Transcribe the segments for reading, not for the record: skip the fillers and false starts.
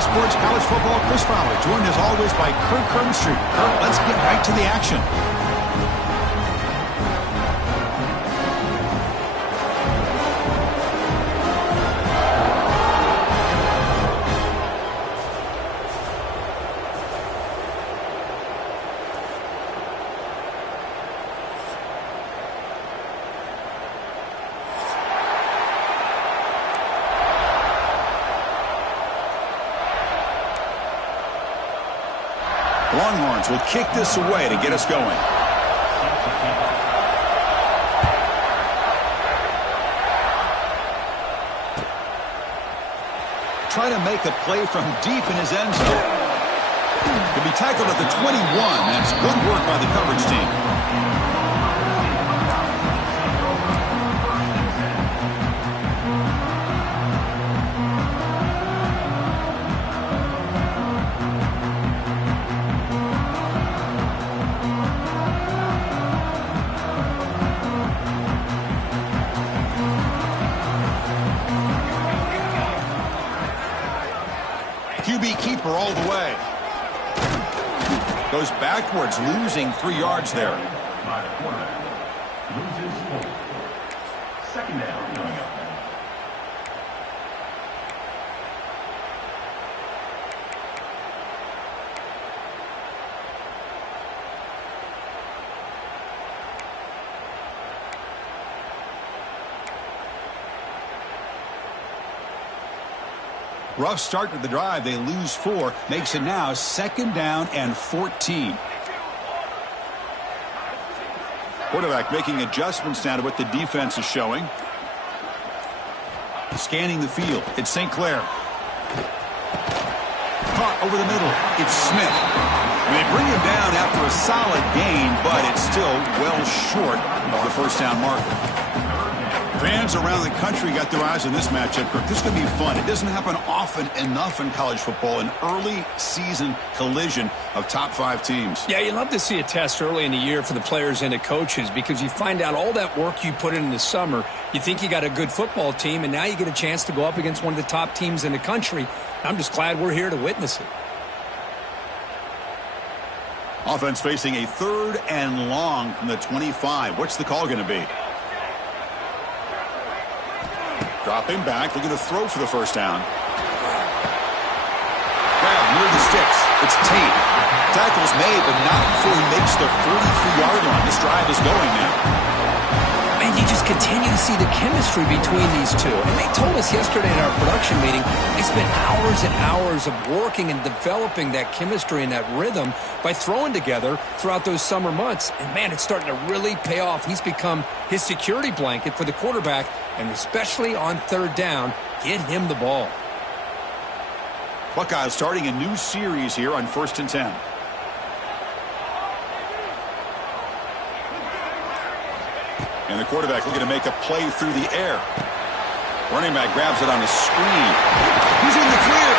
CBS Sports College Football, Chris Fowler, joined as always by Kirk Herbstreit. Kirk, let's get right to the action. Longhorns will kick this away to get us going. Try to make a play from deep in his end zone. Could be tackled at the 21. That's good work by the coverage team. QB keeper all the way. Goes backwards, losing 3 yards there. Loses 4. Second down coming up. Rough start to the drive. They lose 4. Makes it now 2nd down and 14. Quarterback making adjustments now to what the defense is showing. Scanning the field. It's St. Clair. Caught over the middle. It's Smith. And they bring him down after a solid gain, but it's still well short of the first down marker. Fans around the country got their eyes on this matchup, Kirk. This is going to be fun. It doesn't happen often enough in college football, an early season collision of top 5 teams. Yeah, you love to see a test early in the year for the players and the coaches because you find out all that work you put in the summer. You think you got a good football team, and now you get a chance to go up against one of the top teams in the country. I'm just glad we're here to witness it. Offense facing a 3rd and long from the 25. What's the call going to be? Dropping back, looking to throw for the first down. Grab near the sticks. It's Tate. Tackle's made, but not before he makes the 43-yard line. This drive is going now. And you just continue to see the chemistry between these two. And they told us yesterday in our production meeting, they spent hours and hours of working and developing that chemistry and that rhythm by throwing together throughout those summer months. And, man, it's starting to really pay off. He's become his security blanket for the quarterback, and especially on 3rd down, get him the ball. Buckeyes starting a new series here on 1st and 10. And the quarterback looking to make a play through the air. Running back grabs it on a screen. He's in the clear.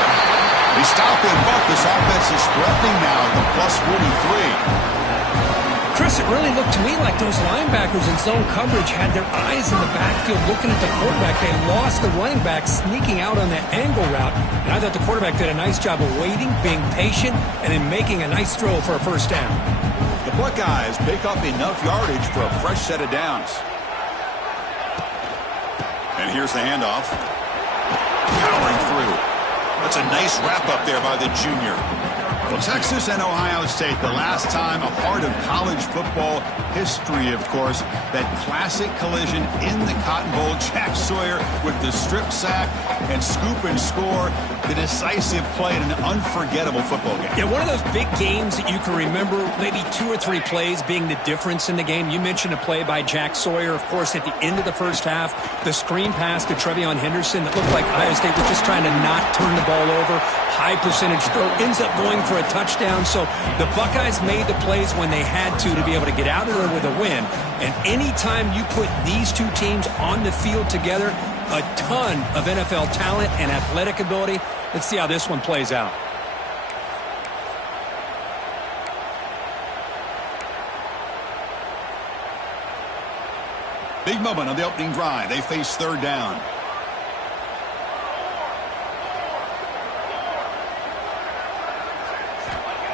They stop him, but this offense is threatening now at the +43. Chris, it really looked to me like those linebackers in zone coverage had their eyes in the backfield looking at the quarterback. They lost the running back sneaking out on that angle route. And I thought the quarterback did a nice job of waiting, being patient, and then making a nice throw for a first down. The Buckeyes pick up enough yardage for a fresh set of downs. And here's the handoff. Powering through. That's a nice wrap up there by the junior. Well, Texas and Ohio State, the last time a part of college football history, of course, that classic collision in the Cotton Bowl. Jack Sawyer with the strip sack and scoop and score, the decisive play in an unforgettable football game. Yeah, one of those big games that you can remember, maybe 2 or 3 plays being the difference in the game. You mentioned a play by Jack Sawyer, of course, at the end of the first half, the screen pass to Trevion Henderson that looked like Ohio State was just trying to not turn the ball over. High percentage throw, ends up going for a touchdown. So the Buckeyes made the plays when they had to be able to get out of there with a win. And anytime you put these 2 teams on the field together, a ton of NFL talent and athletic ability. Let's see how this one plays out. Big moment on the opening drive. They face 3rd down.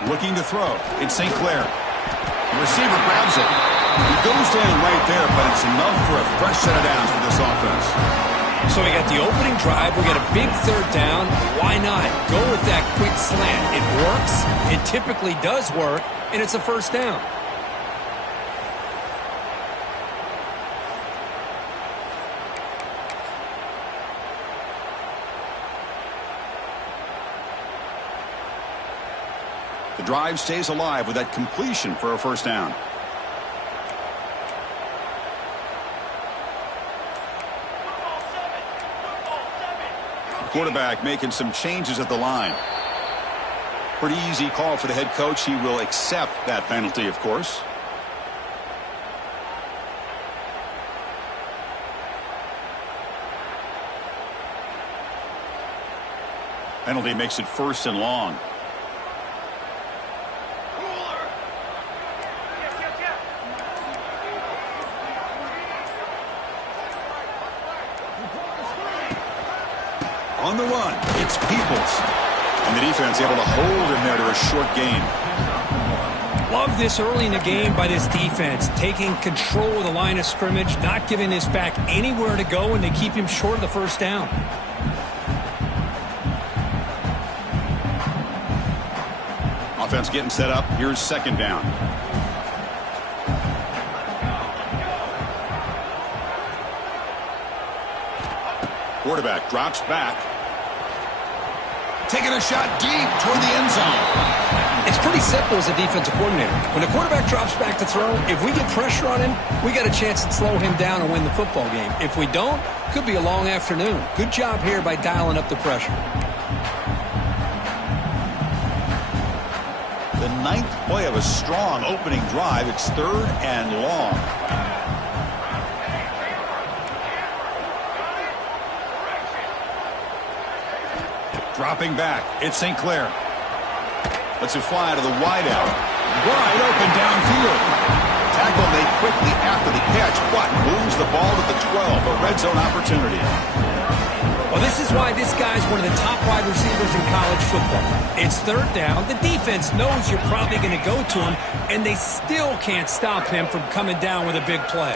Looking to throw. It's St. Clair. The receiver grabs it. He goes down right there, but it's enough for a fresh set of downs for this offense. So we got the opening drive. We got a big third down. Why not? Go with that quick slant. It works. It typically does work, and it's a first down. The drive stays alive with that completion for a first down. Quarterback making some changes at the line. Pretty easy call for the head coach. He will accept that penalty, of course. Penalty makes it 1st and long. On the run, it's Peoples. And the defense able to hold him there to a short gain. Love this early in the game by this defense. Taking control of the line of scrimmage, not giving this back anywhere to go, and they keep him short of the first down. Offense getting set up. Here's 2nd down. Quarterback drops back. Taking a shot deep toward the end zone. It's pretty simple as a defensive coordinator. When the quarterback drops back to throw, if we get pressure on him, we got a chance to slow him down and win the football game. If we don't, could be a long afternoon. Good job here by dialing up the pressure. The 9th play of a strong opening drive. It's 3rd and long. Dropping back. It's St. Clair. Lets it fly out of the wideout. Wide open downfield. Tackle made quickly after the catch, but moves the ball to the 12. A red zone opportunity. Well, this is why this guy's one of the top wide receivers in college football. It's 3rd down. The defense knows you're probably going to go to him, and they still can't stop him from coming down with a big play.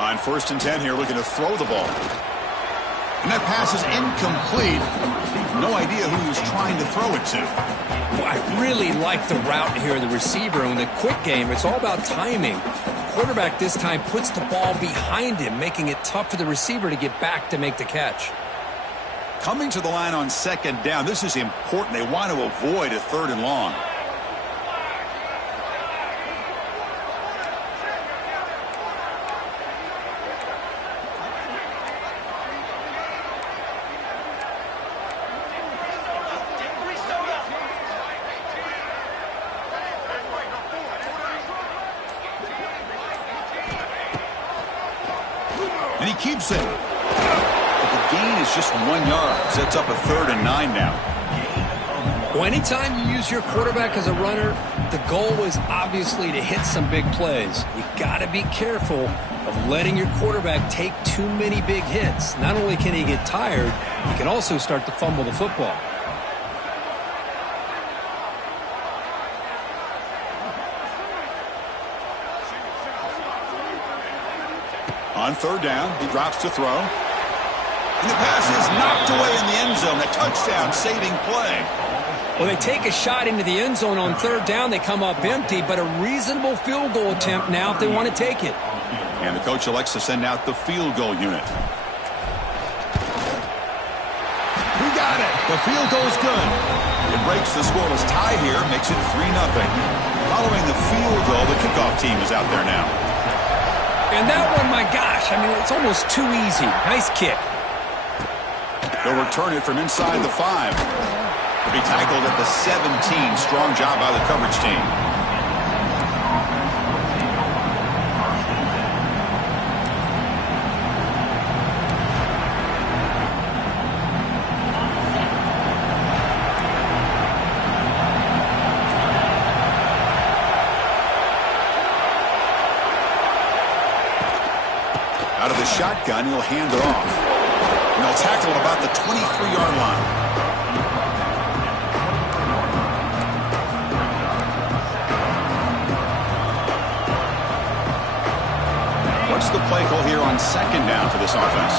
On 1st and 10 here, looking to throw the ball. And that pass is incomplete. No idea who he was trying to throw it to. Well, I really like the route here, the receiver. In the quick game, it's all about timing. Quarterback this time puts the ball behind him, making it tough for the receiver to get back to make the catch. Coming to the line on 2nd down, this is important. They want to avoid a 3rd and long. And he keeps it. But the gain is just 1 yard. Sets up a 3rd and 9 now. Well, anytime you use your quarterback as a runner, the goal is obviously to hit some big plays. You got to be careful of letting your quarterback take too many big hits. Not only can he get tired, he can also start to fumble the football. On 3rd down, he drops to throw. And the pass is knocked away in the end zone. A touchdown-saving play. Well, they take a shot into the end zone on 3rd down. They come up empty, but a reasonable field goal attempt now if they want to take it. And the coach elects to send out the field goal unit. We got it. The field goal is good. It breaks the scoreless tie here, makes it 3-0. Following the field goal, the kickoff team is out there now. And that one, my gosh, I mean, it's almost too easy. Nice kick. They'll return it from inside the 5. He'll be tackled at the 17. Strong job by the coverage team. shotgun. He'll hand it off. And they'll tackle at about the 23-yard line. What's the play call here on second down for this offense?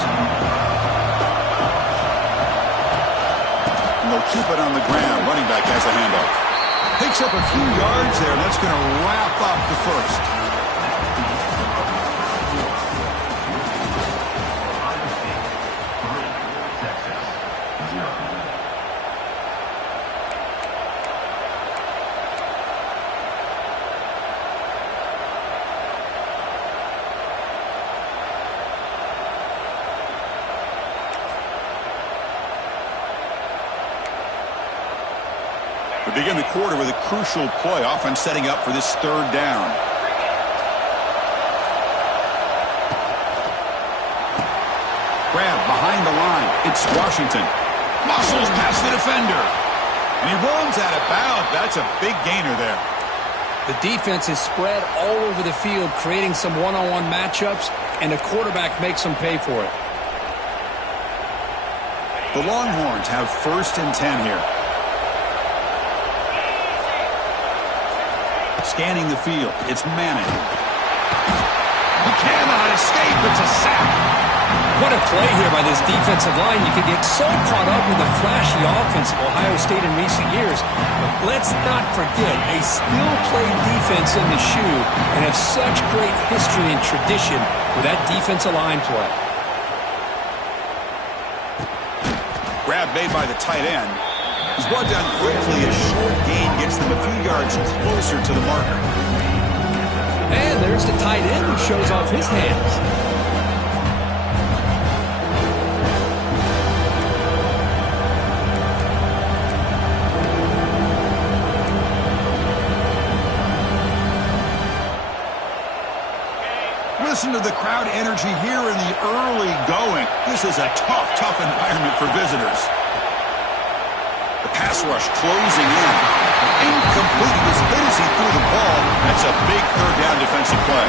And they'll keep it on the ground. Running back has the handoff. Picks up a few yards there. That's going to wrap up the first. We begin the quarter with a crucial play, offense setting up for this third down. Grab behind the line. It's Washington. Muscles past the defender. And he runs out of bounds. That's a big gainer there. The defense is spread all over the field, creating some one-on-one matchups, and the quarterback makes them pay for it. The Longhorns have 1st and 10 here. Scanning the field, it's Manning. He cannot escape, it's a sack. What a play here by this defensive line. You can get so caught up with the flashy offense of Ohio State in recent years. But let's not forget, they still play defense in the shoe and have such great history and tradition with that defensive line play. Grab made by the tight end. He's brought down quickly. A short gain gets them a few yards closer to the marker. And there's the tight end who shows off his hands. Listen to the crowd energy here in the early going. This is a tough environment for visitors. The pass rush closing in. Incomplete. He was hit as he threw the ball. That's a big third down defensive play.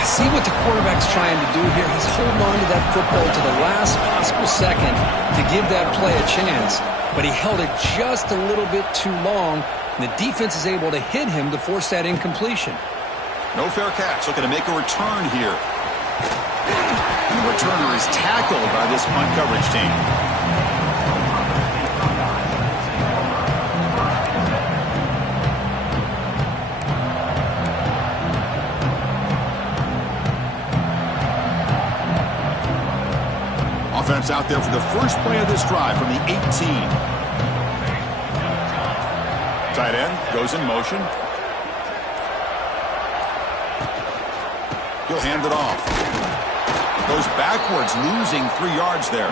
I see what the quarterback's trying to do here. He's holding on to that football to the last possible second to give that play a chance. But he held it just a little bit too long, and the defense is able to hit him to force that incompletion. No fair catch. Looking to make a return here. And the returner is tackled by this punt coverage team. Offense out there for the first play of this drive from the 18. Tight end goes in motion. He'll hand it off. Goes backwards, losing 3 yards there.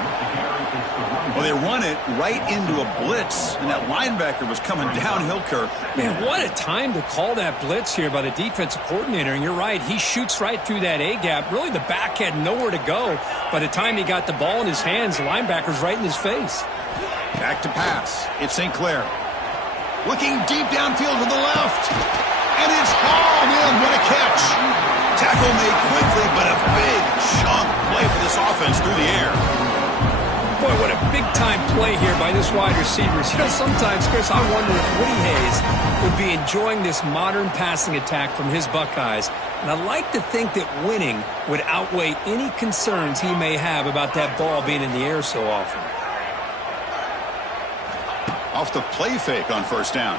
Well, they run it right into a blitz, and that linebacker was coming downhill, Kirk. Man, what a time to call that blitz here by the defensive coordinator. And you're right, he shoots right through that A-gap. Really, the back had nowhere to go. By the time he got the ball in his hands, the linebacker's right in his face. Back to pass. It's St. Clair. Looking deep downfield to the left. And it's hauled in. What a catch. Tackle made quickly, but a big chunk play for this offense through the air. Boy, what a big-time play here by this wide receivers. You know, sometimes, Chris, I wonder if Woody Hayes would be enjoying this modern passing attack from his Buckeyes. And I'd like to think that winning would outweigh any concerns he may have about that ball being in the air so often. Off the play fake on first down.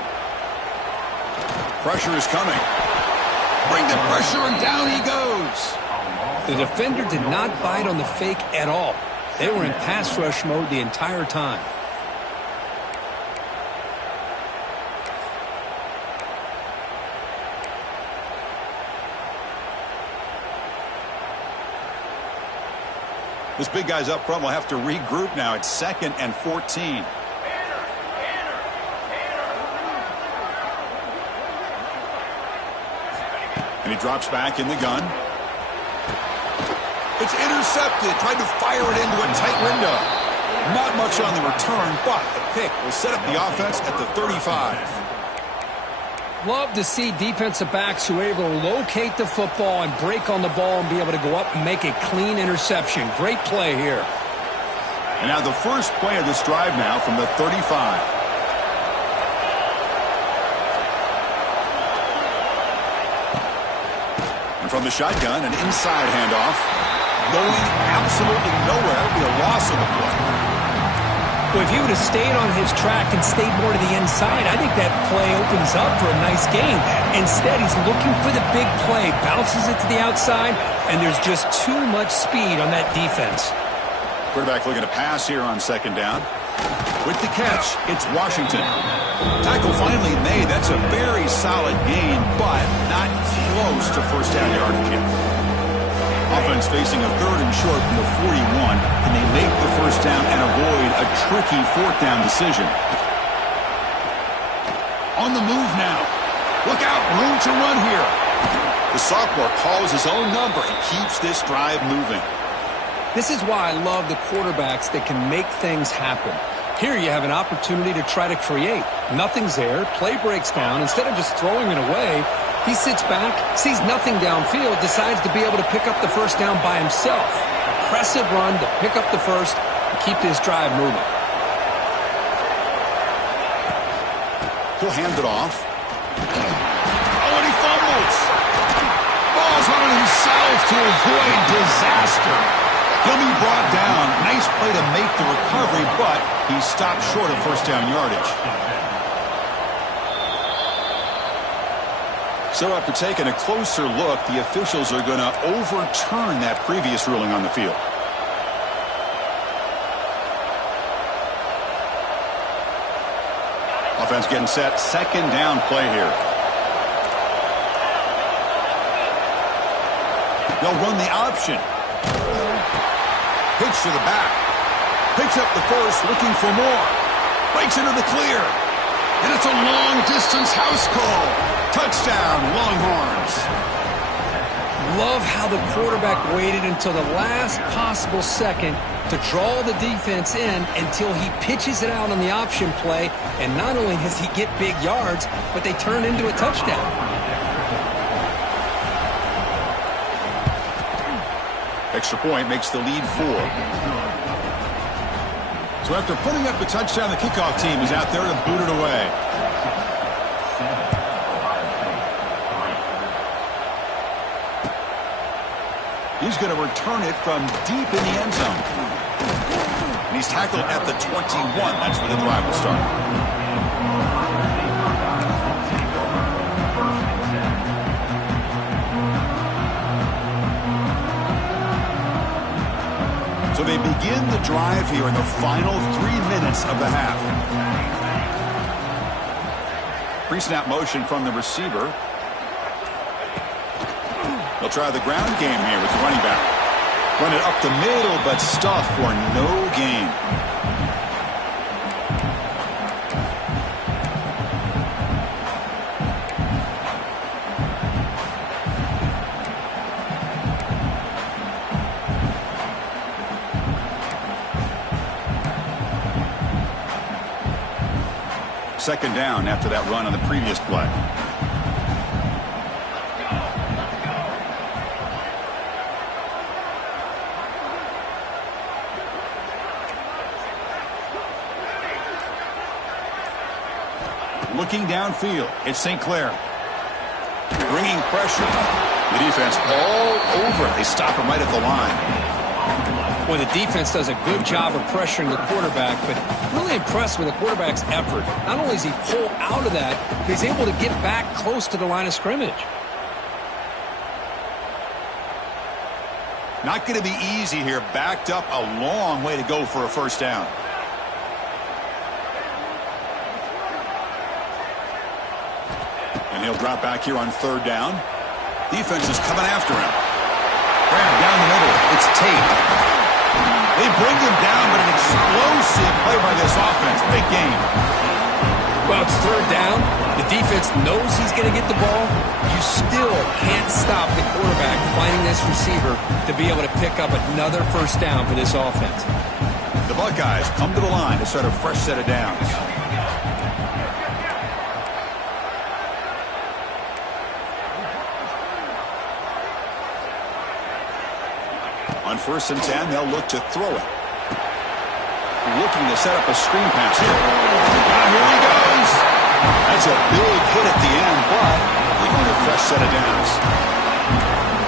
Pressure is coming. Bring the pressure, and down he goes. The defender did not bite on the fake at all. They were in pass rush mode the entire time. This big guy's up front will have to regroup now. It's 2nd and 14. And he drops back in the gun. It's intercepted. Tried to fire it into a tight window. Not much on the return, but the pick will set up the offense at the 35. Love to see defensive backs who are able to locate the football and break on the ball and be able to go up and make a clean interception. Great play here. And now the first play of this drive now from the 35. And from the shotgun, an inside handoff. Going absolutely nowhere. It'll be a loss of the play. Well, if he would have stayed on his track and stayed more to the inside, I think that play opens up for a nice gain. Instead, he's looking for the big play, bounces it to the outside, and there's just too much speed on that defense. Quarterback looking to pass here on second down. With the catch, it's Washington. Tackle finally made. That's a very solid gain, but not close to first down yardage yet. Offense facing a third and short from the 41. Can they make the first down and avoid a tricky fourth down decision? On the move now. Look out, room to run here. The sophomore calls his own number and keeps this drive moving. This is why I love the quarterbacks that can make things happen. Here you have an opportunity to try to create. Nothing's there. Play breaks down. Instead of just throwing it away, he sits back, sees nothing downfield, decides to be able to pick up the first down by himself. Impressive run to pick up the first and keep this drive moving. He'll hand it off. Oh, and he fumbles. Falls on himself to avoid disaster. He'll be brought down. Nice play to make the recovery, but he stopped short of first down yardage. So after taking a closer look, the officials are going to overturn that previous ruling on the field. Offense getting set. Second down play here. They'll run the option. Pitch to the back. Picks up the first, looking for more. Breaks into the clear. And it's a long-distance house call. Touchdown, Longhorns. Love how the quarterback waited until the last possible second to draw the defense in until he pitches it out on the option play. And not only does he get big yards, but they turn into a touchdown. Extra point makes the lead 4. So after putting up the touchdown, the kickoff team is out there to boot it away. He's going to return it from deep in the end zone. And he's tackled at the 21. That's where the drive will start. So they begin the drive here in the final 3 minutes of the half. Pre-snap motion from the receiver. They'll try the ground game here with the running back. Run it up the middle, but stuff for no gain. Second down after that run on the previous play. Looking downfield, it's St. Clair. Bringing pressure. The defense all over it. They stop him right at the line. Well, the defense does a good job of pressuring the quarterback, but really impressed with the quarterback's effort. Not only does he pull out of that, but he's able to get back close to the line of scrimmage. Not going to be easy here. Backed up a long way to go for a first down. And he'll drop back here on third down. Defense is coming after him. Grab down the middle. It's Tate. They bring him down, but an explosive play by this offense. Big game. Well, it's third down. The defense knows he's going to get the ball. You still can't stop the quarterback finding this receiver to be able to pick up another first down for this offense. The Buckeyes come to the line to start a fresh set of downs. On 1st and 10, they'll look to throw it. Looking to set up a screen pass here. Here he goes. That's a big hit at the end, but we need a fresh set of downs.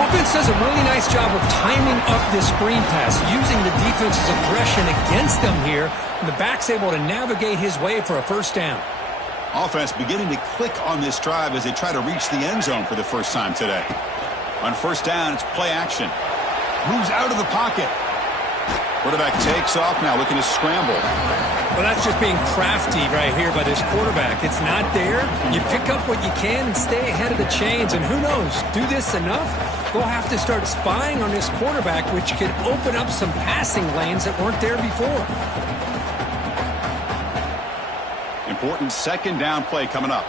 Offense does a really nice job of timing up this screen pass, using the defense's aggression against them here. And the back's able to navigate his way for a first down. Offense beginning to click on this drive as they try to reach the end zone for the first time today. On 1st down, it's play action. Moves out of the pocket. Quarterback takes off now, looking to scramble. Well, that's just being crafty right here by this quarterback. It's not there. You pick up what you can and stay ahead of the chains. And who knows, do this enough, they'll have to start spying on this quarterback, which could open up some passing lanes that weren't there before. Important 2nd down play coming up.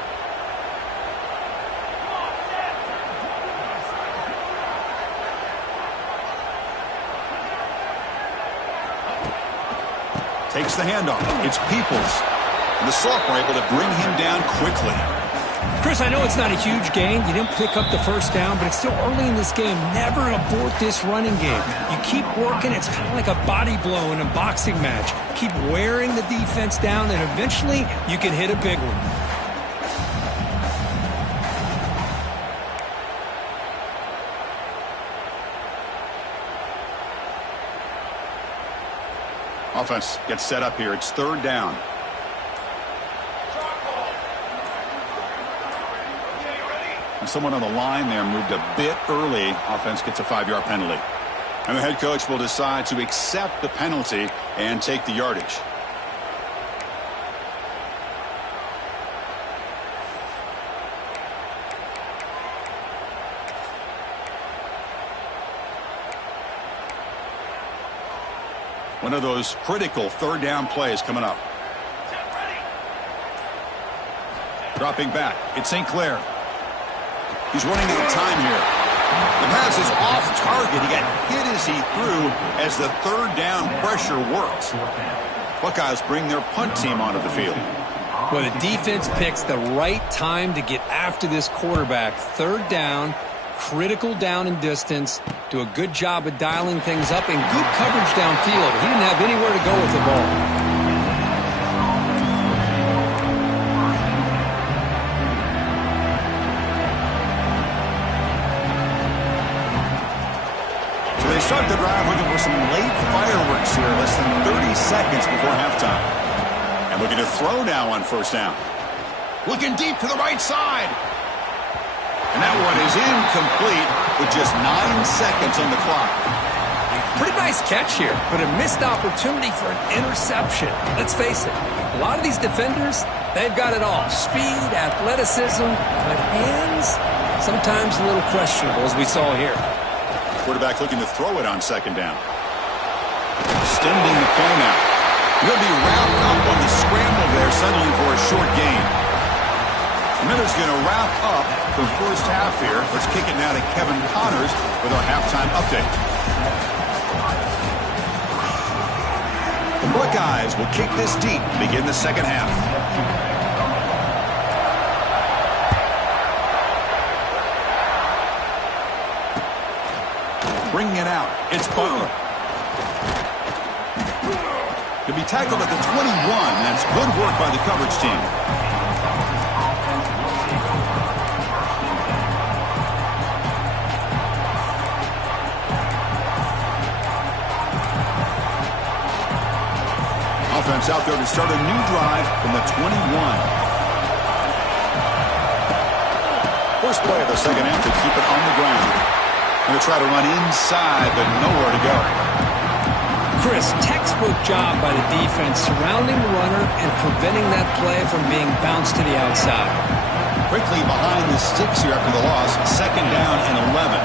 Takes the handoff. It's Peoples. And the Sophomore able to bring him down quickly. Chris, I know it's not a huge gain. You didn't pick up the first down, but it's still early in this game. Never abort this running game. You keep working. It's kind of like a body blow in a boxing match. Keep wearing the defense down, and eventually you can hit a big one. Offense gets set up here. It's 3rd down. And someone on the line there moved a bit early. Offense gets a 5-yard penalty. And the head coach will decide to accept the penalty and take the yardage. One of those critical 3rd down plays coming up. Dropping back. It's St. Clair. He's running out of time here. The pass is off target. He got hit as he threw as the 3rd down pressure worked. Buckeyes bring their punt team onto the field. Well, the defense picks the right time to get after this quarterback. 3rd down, critical down and distance. Do a good job of dialing things up and good coverage downfield. He didn't have anywhere to go with the ball. They start the drive looking for some late fireworks here, less than 30 seconds before halftime. And looking to throw now on 1st down. Looking deep to the right side. And that one is incomplete with just 9 seconds on the clock. Pretty nice catch here, but a missed opportunity for an interception. Let's face it, a lot of these defenders, they've got it all. Speed, athleticism, but hands, sometimes a little questionable, as we saw here. Quarterback looking to throw it on 2nd down. Extending the play now. He'll be wrapped up on the scramble there, settling for a short gain. Miller's going to wrap up the first half here. Let's kick it now to Kevin Connors with our halftime update. The Buckeyes will kick this deep to begin the 2nd half. Bringing it out. It's Butler. To be tackled at the 21. That's good work by the coverage team. Offense out there to start a new drive from the 21. First play of the 2nd half to keep it on the ground. Going to try to run inside, but nowhere to go. Chris, textbook job by the defense surrounding the runner and preventing that play from being bounced to the outside. Quickly behind the sticks here after the loss. 2nd down and 11.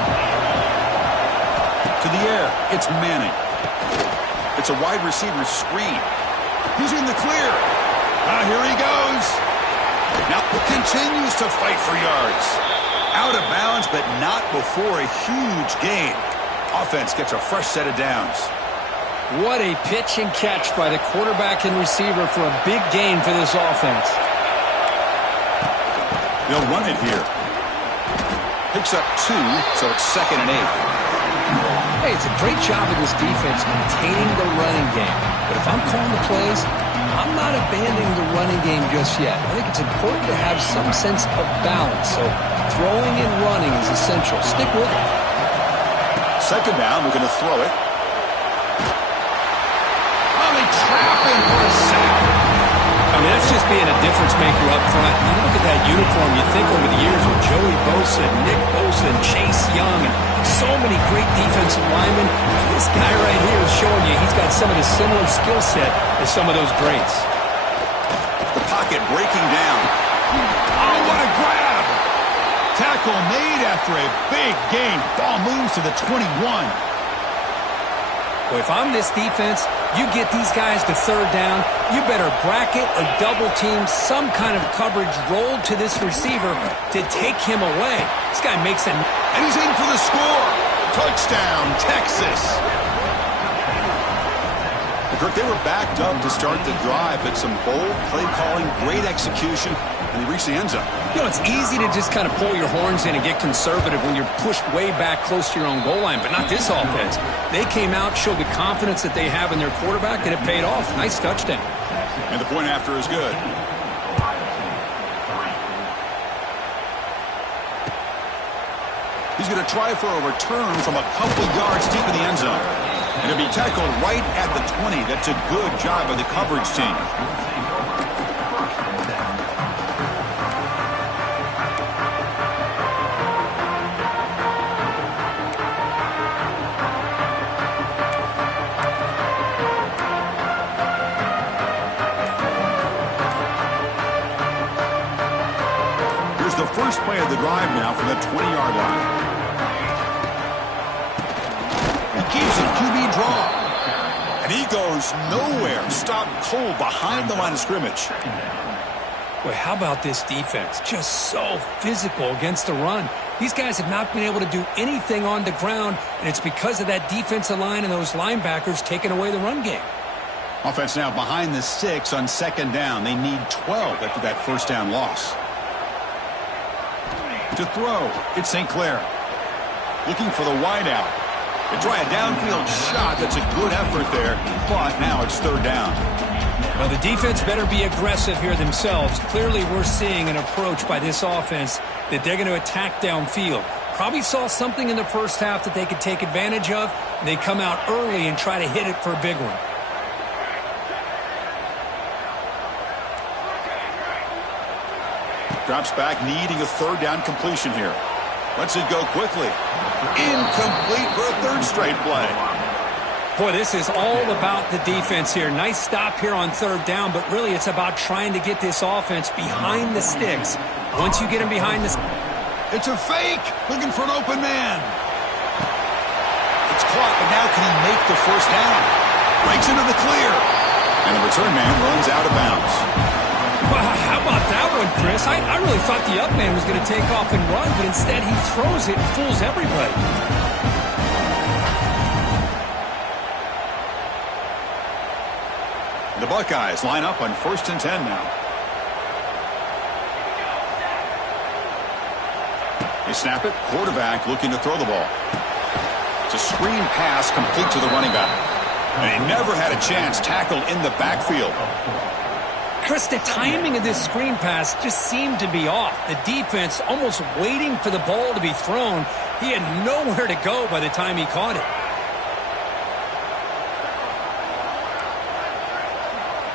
To the air. It's Manning. It's a wide receiver screen. He's in the clear. Here he goes. Now continues to fight for yards. Out of bounds, but not before a huge gain. Offense gets a fresh set of downs. What a pitch and catch by the quarterback and receiver for a big gain for this offense. They'll run it here. Picks up 2, so it's 2nd and 8. Hey, it's a great job of this defense containing the running game. But if I'm calling the plays, I'm not abandoning the running game just yet. I think it's important to have some sense of balance. So throwing and running is essential. Stick with it. Second down, we're going to throw it. Oh, they trap him for a sack. I mean, that's just being a difference maker up front. You look at that uniform, you think over the years with Joey Bosa, Nick Bosa, and Chase Young, and so many great defensive linemen. This guy right here is showing you he's got some of the similar skill set as some of those greats. The pocket breaking down. Oh, what a grab! Tackle made after a big gain. Ball moves to the 21. Well, if I'm this defense, you get these guys to third down, you better bracket or double team some kind of coverage rolled to this receiver to take him away. This guy makes an... And he's in for the score. Touchdown, Texas. Kirk, they were backed up to start the drive, but some bold play calling, great execution, and they reached the end zone. You know, it's easy to just kind of pull your horns in and get conservative when you're pushed way back close to your own goal line, but not this offense. They came out, showed the confidence that they have in their quarterback, and it paid off. Nice touchdown. And the point after is good. He's going to try for a return from a couple yards deep in the end zone. And he'll be tackled right at the 20. That's a good job by the coverage team. Here's the first play of the drive now from the 20-yard line. Keeps it QB draw. And he goes nowhere. Stopped cold behind the line of scrimmage. Boy, how about this defense? Just so physical against the run. These guys have not been able to do anything on the ground, and it's because of that defensive line and those linebackers taking away the run game. Offense now behind the 6 on second down. They need 12 after that first down loss. To throw, it's St. Clair. Looking for the wideout. They try a downfield shot. That's a good effort there, but now it's third down. Well, the defense better be aggressive here themselves. Clearly, we're seeing an approach by this offense that they're going to attack downfield. Probably saw something in the first half that they could take advantage of. They come out early and try to hit it for a big one. Drops back, needing a third down completion here. Lets it go quickly. Incomplete for a third straight play. Boy, this is all about the defense here. Nice stop here on third down, but really it's about trying to get this offense behind the sticks. Once you get them behind the sticks. It's a fake. Looking for an open man. It's caught, but now can he make the first down? Breaks into the clear. And the return man runs out of bounds. Wow, how about that one, Chris? I really thought the up man was going to take off and run, but instead he throws it and fools everybody. The Buckeyes line up on 1st and 10 now. They snap it. Quarterback looking to throw the ball. It's a screen pass complete to the running back. And he never had a chance tackled in the backfield. Chris, the timing of this screen pass just seemed to be off. The defense almost waiting for the ball to be thrown. He had nowhere to go by the time he caught it.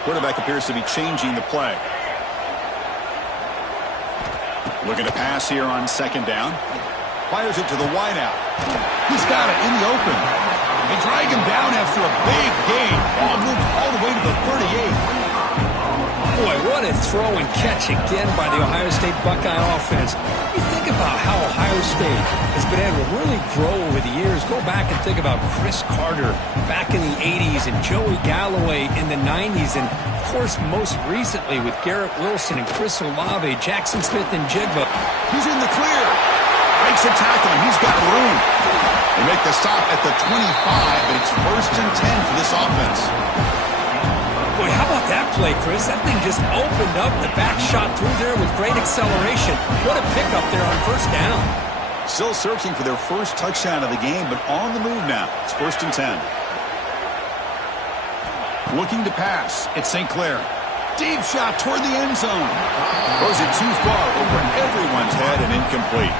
Quarterback appears to be changing the play. Looking to pass here on second down. Fires it to the wideout. He's got it in the open. They drag him down after a big gain. Ball moved all the way to the 38. Boy, what a throw and catch again by the Ohio State Buckeye offense. You think about how Ohio State has been able to really grow over the years. Go back and think about Chris Carter back in the 80s and Joey Galloway in the 90s. And, of course, most recently with Garrett Wilson and Chris Olave, Jackson Smith-Njigba. He's in the clear. Breaks a tackle, and he's got room. They make the stop at the 25, but it's 1st and 10 for this offense. Boy, how about that play, Chris? That thing just opened up. The back shot through there with great acceleration. What a pickup there on first down. Still searching for their first touchdown of the game, but on the move now. It's 1st and 10. Looking to pass. It's St. Clair. Deep shot toward the end zone. Throws it too far over everyone's head and incomplete.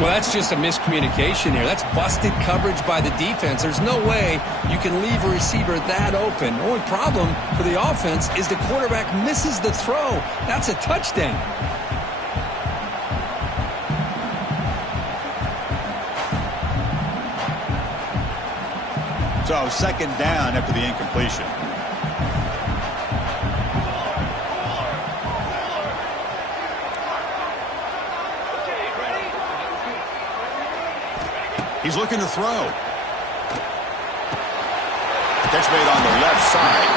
Well, that's just a miscommunication here. That's busted coverage by the defense. There's no way you can leave a receiver that open. The only problem for the offense is the quarterback misses the throw. That's a touchdown. So 2nd down after the incompletion. He's looking to throw. Catch made on the left side.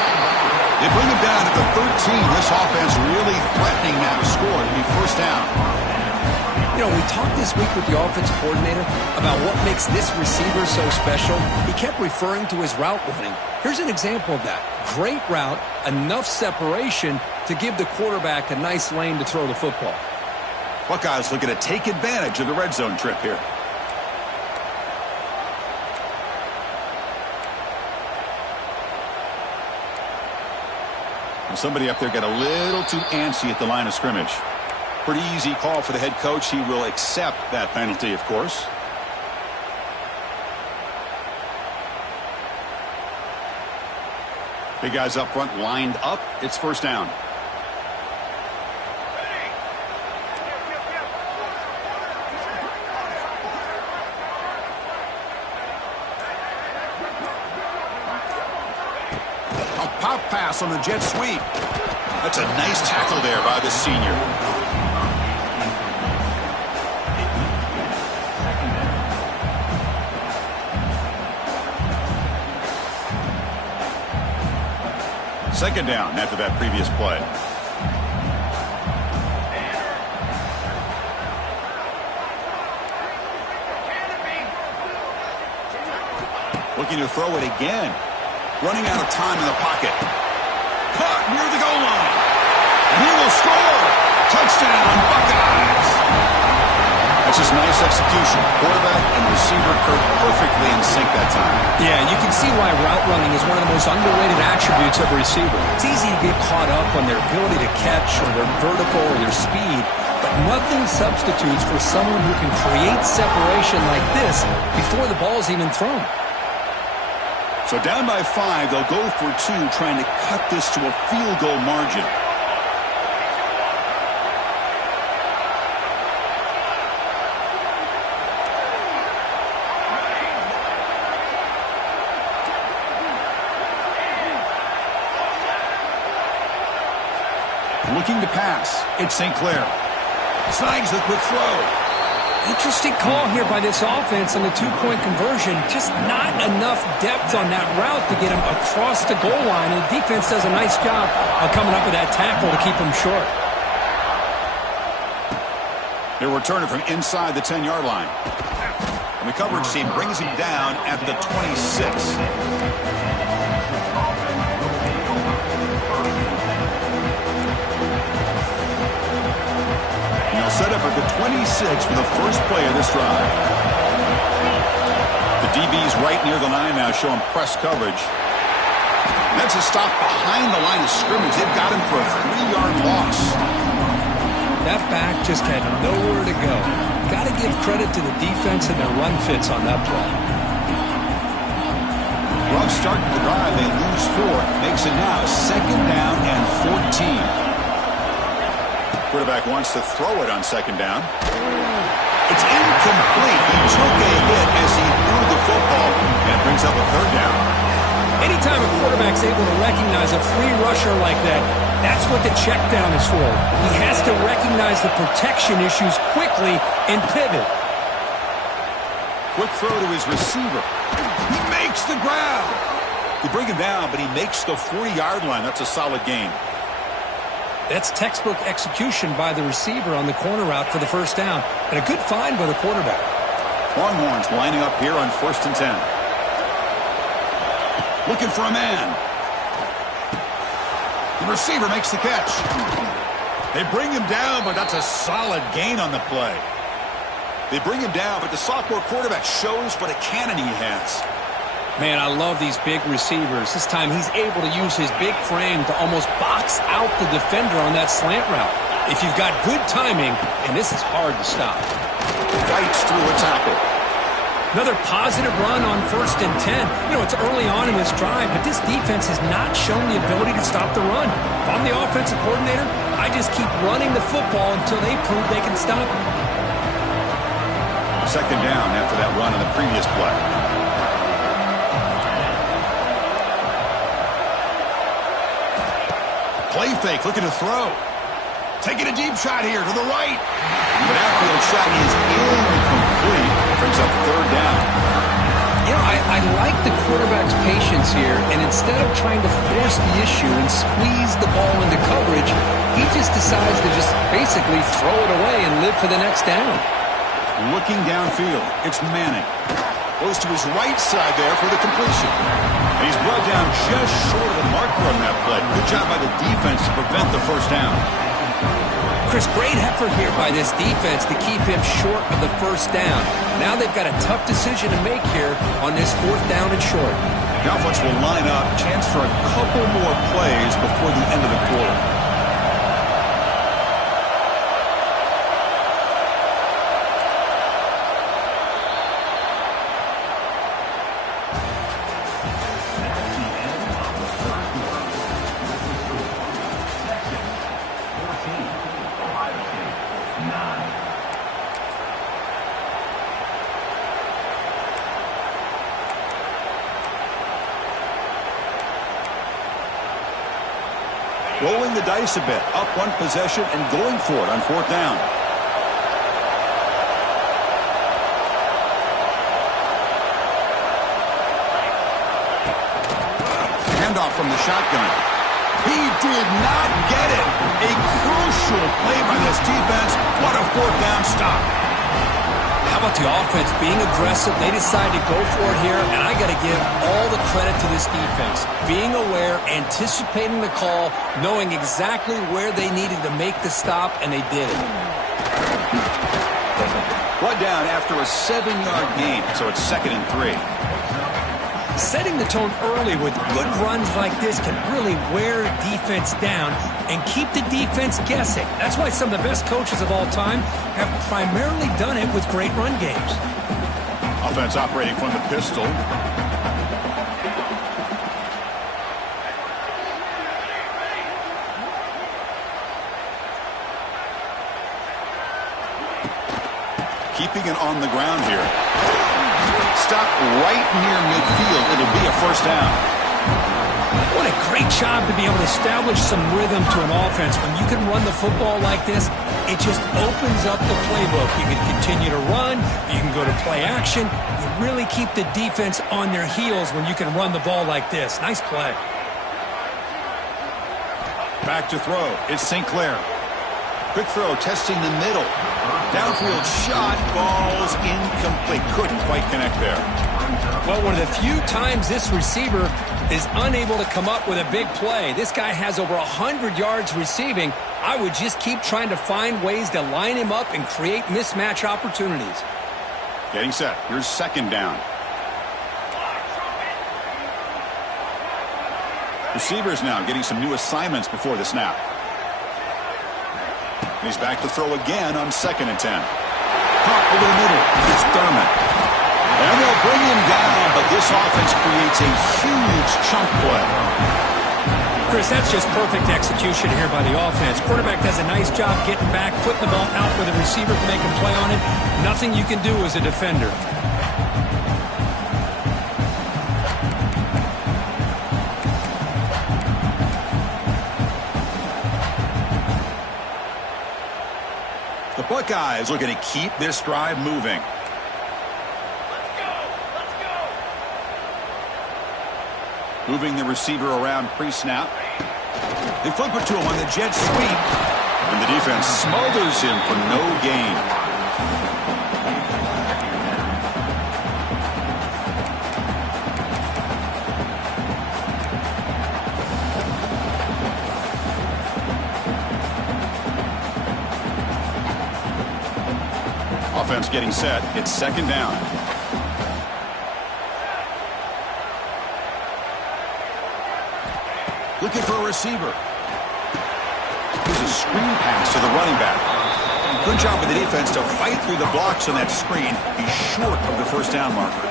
They bring him down at the 13. This offense really threatening now to score to be 1st down. You know, we talked this week with the offense coordinator about what makes this receiver so special. He kept referring to his route running. Here's an example of that. Great route, enough separation to give the quarterback a nice lane to throw the football. Buckeyes looking to take advantage of the red zone trip here. Somebody up there got a little too antsy at the line of scrimmage. Pretty easy call for the head coach. He will accept that penalty, of course. Big guys up front lined up. It's 1st down. Pop pass on the jet sweep. That's a nice tackle there by the senior. Second down after that previous play. Looking to throw it again. Running out of time in the pocket. Caught near the goal line. And he will score. Touchdown, Buckeyes. That's just nice execution. Quarterback and receiver perfectly in sync that time. Yeah, you can see why route running is one of the most underrated attributes of a receiver. It's easy to get caught up on their ability to catch or their vertical or their speed, but nothing substitutes for someone who can create separation like this before the ball is even thrown. So down by 5, they'll go for 2, trying to cut this to a field goal margin. Looking to pass. It's St. Clair. Snags the quick throw. Interesting call here by this offense on the 2-point conversion. Just not enough depth on that route to get him across the goal line. And the defense does a nice job of coming up with that tackle to keep him short. They're returning from inside the 10-yard line. And the coverage team brings him down at the 26. Set up at the 26 for the first play of this drive. The DB's right near the line now, showing press coverage. That's a stop behind the line of scrimmage. They've got him for a 3-yard loss. That back just had nowhere to go. Got to give credit to the defense and their run fits on that play. Rough start to the drive. They lose 4. Makes it now 2nd down and 14. Quarterback wants to throw it on 2nd down. It's incomplete. He took a hit as he threw the football and brings up a 3rd down. Anytime a quarterback's able to recognize a free rusher like that, that's what the check down is for. He has to recognize the protection issues quickly and pivot. Quick throw to his receiver. He makes the grab. You bring him down, but he makes the 40-yard line. That's a solid gain. That's textbook execution by the receiver on the corner route for the 1st down. And a good find by the quarterback. Longhorns lining up here on 1st and 10. Looking for a man. The receiver makes the catch. They bring him down, but that's a solid gain on the play. They bring him down, but the sophomore quarterback shows what a cannon he has. Man, I love these big receivers. This time he's able to use his big frame to almost box out the defender on that slant route. If you've got good timing, and this is hard to stop. Fights through a tackle. Another positive run on 1st and 10. You know, it's early on in this drive, but this defense has not shown the ability to stop the run. If I'm the offensive coordinator, I just keep running the football until they prove they can stop it. 2nd down after that run on the previous play. Play fake, looking to throw. Taking a deep shot here to the right. The outfield shot is incomplete. Brings up 3rd down. You know, I like the quarterback's patience here, and instead of trying to force the issue and squeeze the ball into coverage, he just decides to just basically throw it away and live for the next down. Looking downfield, it's Manning. Goes to his right side there for the completion. And he's brought down just short of the marker on that play. Good job by the defense to prevent the 1st down. Chris, great effort here by this defense to keep him short of the 1st down. Now they've got a tough decision to make here on this 4th down and short. The offense will line up, chance for a couple more plays before the end of the quarter. Rolling the dice a bit, up 1 possession and going for it on 4th down. Handoff from the shotgun. He did not get it. A crucial play by this defense. What a 4th down stop. How about the offense being aggressive? They decide to go for it here, and I got to give all the credit to this defense. Being aware, anticipating the call, knowing exactly where they needed to make the stop, and they did it. Brought down after a 7-yard gain, so it's 2nd and 3. Setting the tone early with good runs like this can really wear defense down and keep the defense guessing. That's why some of the best coaches of all time have primarily done it with great run games. Offense operating from the pistol. Keeping it on the ground here. Stop right near midfield. It'll be a 1st down. What a great job to be able to establish some rhythm to an offense. When you can run the football like this, it just opens up the playbook. You can continue to run. You can go to play action. You really keep the defense on their heels when you can run the ball like this. Nice play. Back to throw. It's St. Clair. Quick throw, testing the middle. Downfield shot, ball's incomplete. Couldn't quite connect there. Well, one of the few times this receiver is unable to come up with a big play. This guy has over 100 yards receiving. I would just keep trying to find ways to line him up and create mismatch opportunities. Getting set. Here's 2nd down. Receivers now getting some new assignments before the snap. He's back to throw again on 2nd and 10. Caught over the middle. It's Thurman. And they'll bring him down, but this offense creates a huge chunk play. Chris, that's just perfect execution here by the offense. Quarterback does a nice job getting back, putting the ball out where the receiver can make a play on it. Nothing you can do as a defender. The Buckeyes looking to keep this drive moving. Moving the receiver around pre-snap. They flip it to him on the jet sweep. And the defense smothers him for no gain. Offense getting set. It's second down. Looking for a receiver. Here's a screen pass to the running back. Good job with the defense to fight through the blocks on that screen. Be short of the first down marker.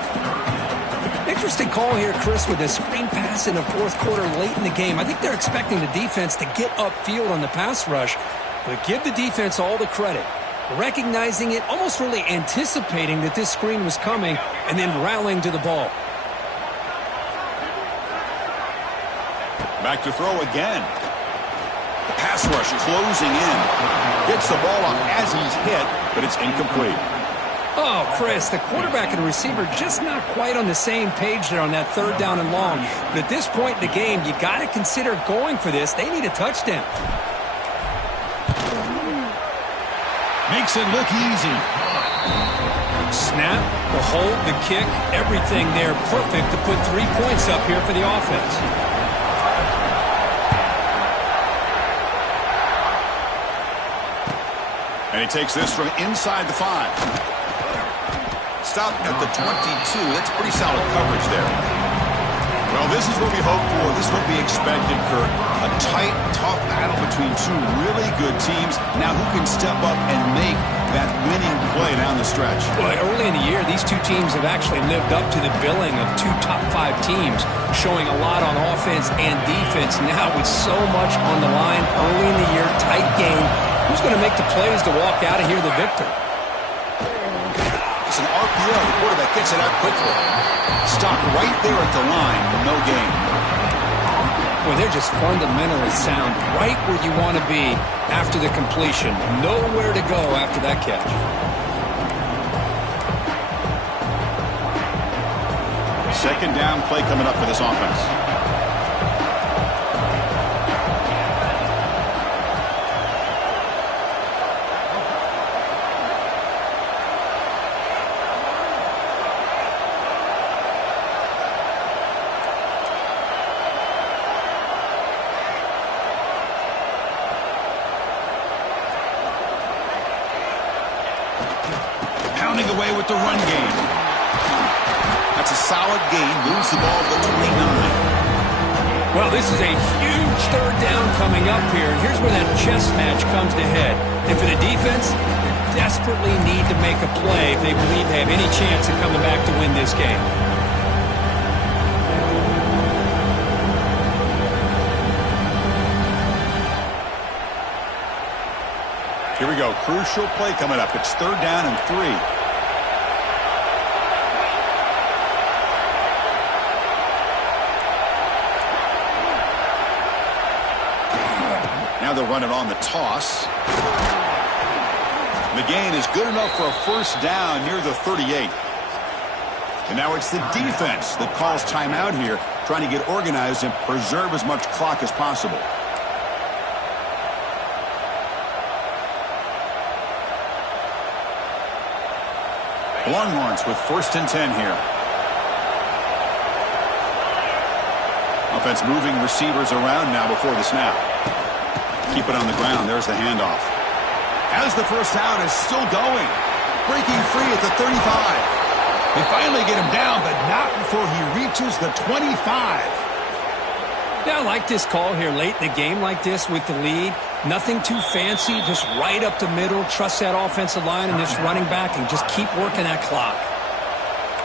Interesting call here, Chris, with a screen pass in the fourth quarter late in the game. I think they're expecting the defense to get upfield on the pass rush, but give the defense all the credit. Recognizing it, almost really anticipating that this screen was coming, and then rallying to the ball. Back to throw again. The pass rush closing in. Gets the ball off as he's hit, but it's incomplete. Oh, Chris, the quarterback and the receiver just not quite on the same page there on that third down and long. But at this point in the game, you got to consider going for this. They need a touchdown. Makes it look easy. Snap, the hold, the kick, everything there perfect to put 3 points up here for the offense. And he takes this from inside the 5. Stop at the 22. That's pretty solid coverage there. Well, this is what we hoped for. This is what we expected, Kurt. A tight, tough battle between two really good teams. Now who can step up and make that winning play down the stretch? Well, early in the year, these two teams have actually lived up to the billing of 2 top 5 teams, showing a lot on offense and defense. Now with so much on the line early in the year, tight game, who's going to make the plays to walk out of here the victor? It's an RPO. The quarterback gets it out quickly. Stop right there at the line. No gain. Well, they're just fundamentally sound right where you want to be after the completion. Nowhere to go after that catch. Second down play coming up for this offense. Away with the run game. That's a solid gain. Moves the ball to 29. Well, this is a huge third down coming up here, and here's where that chess match comes to head. And for the defense, they desperately need to make a play if they believe they have any chance of coming back to win this game. Here we go. Crucial play coming up. It's third down and 3. Now they'll run it on the toss. The gain is good enough for a first down near the 38. And now it's the defense that calls timeout here, trying to get organized and preserve as much clock as possible. Longhorns with first and 10 here. Offense moving receivers around now before the snap. Keep it on the ground. There's the handoff. As the first down is still going. Breaking free at the 35. They finally get him down, but not before he reaches the 25. Yeah, I like this call here late in the game like this with the lead. Nothing too fancy, just right up the middle. Trust that offensive line and this running back and just keep working that clock.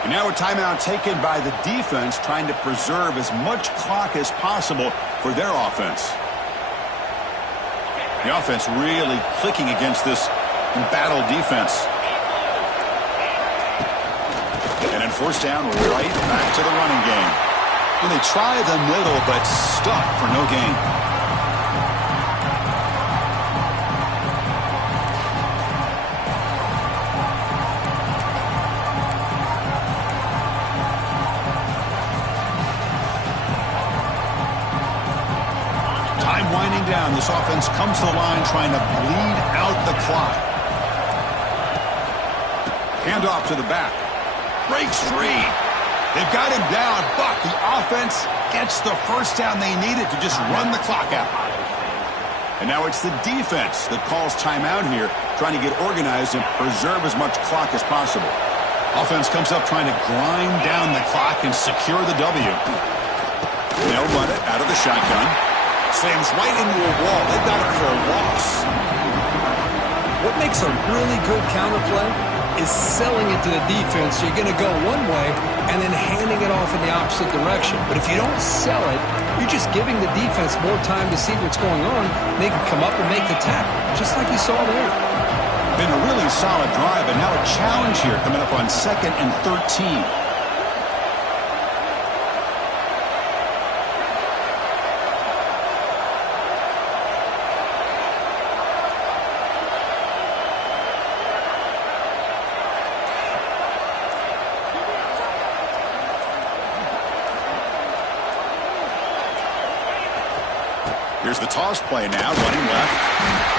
And now a timeout taken by the defense, trying to preserve as much clock as possible for their offense. The offense really clicking against this embattled defense. And in first down, right back to the running game. Well, they try the middle, but stuck for no gain. Winding down, this offense comes to the line trying to bleed out the clock. Handoff to the back. Breaks free. They've got him down, but the offense gets the first down they needed to just run the clock out. And now it's the defense that calls timeout here, trying to get organized and preserve as much clock as possible. Offense comes up trying to grind down the clock and secure the W. They'll run it out of the shotgun. Slams right into a wall. They've got it for a loss. What makes a really good counterplay is selling it to the defense. You're going to go one way and then handing it off in the opposite direction. But if you don't sell it, you're just giving the defense more time to see what's going on. They can come up and make the tackle, just like you saw there. Been a really solid drive, and now a challenge here coming up on 2nd and 13. Here's the toss play now, running left.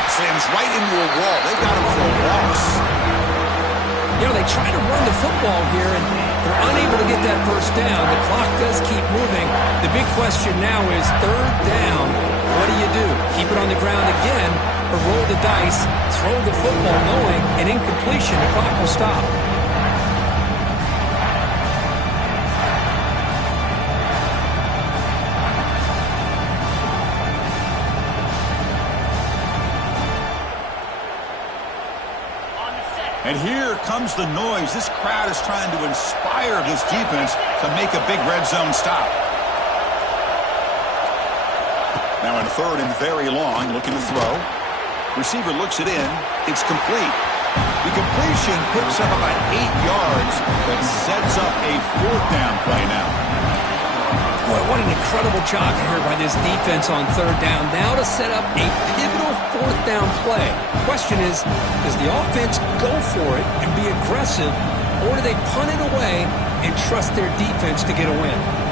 Slams right into a wall. They've got him for a loss. You know, they try to run the football here, and they're unable to get that first down. The clock does keep moving. The big question now is 3rd down. What do? Keep it on the ground again, or roll the dice, throw the football knowing an incompletion, the clock will stop. And here comes the noise. This crowd is trying to inspire this defense to make a big red zone stop. Now in 3rd and very long, looking to throw. Receiver looks it in. It's complete. The completion picks up about 8 yards, but sets up a 4th down play now. Boy, what an incredible job here by this defense on 3rd down. Now to set up a pivotal 4th down play. Question is, does the offense go for it and be aggressive, or do they punt it away and trust their defense to get a win?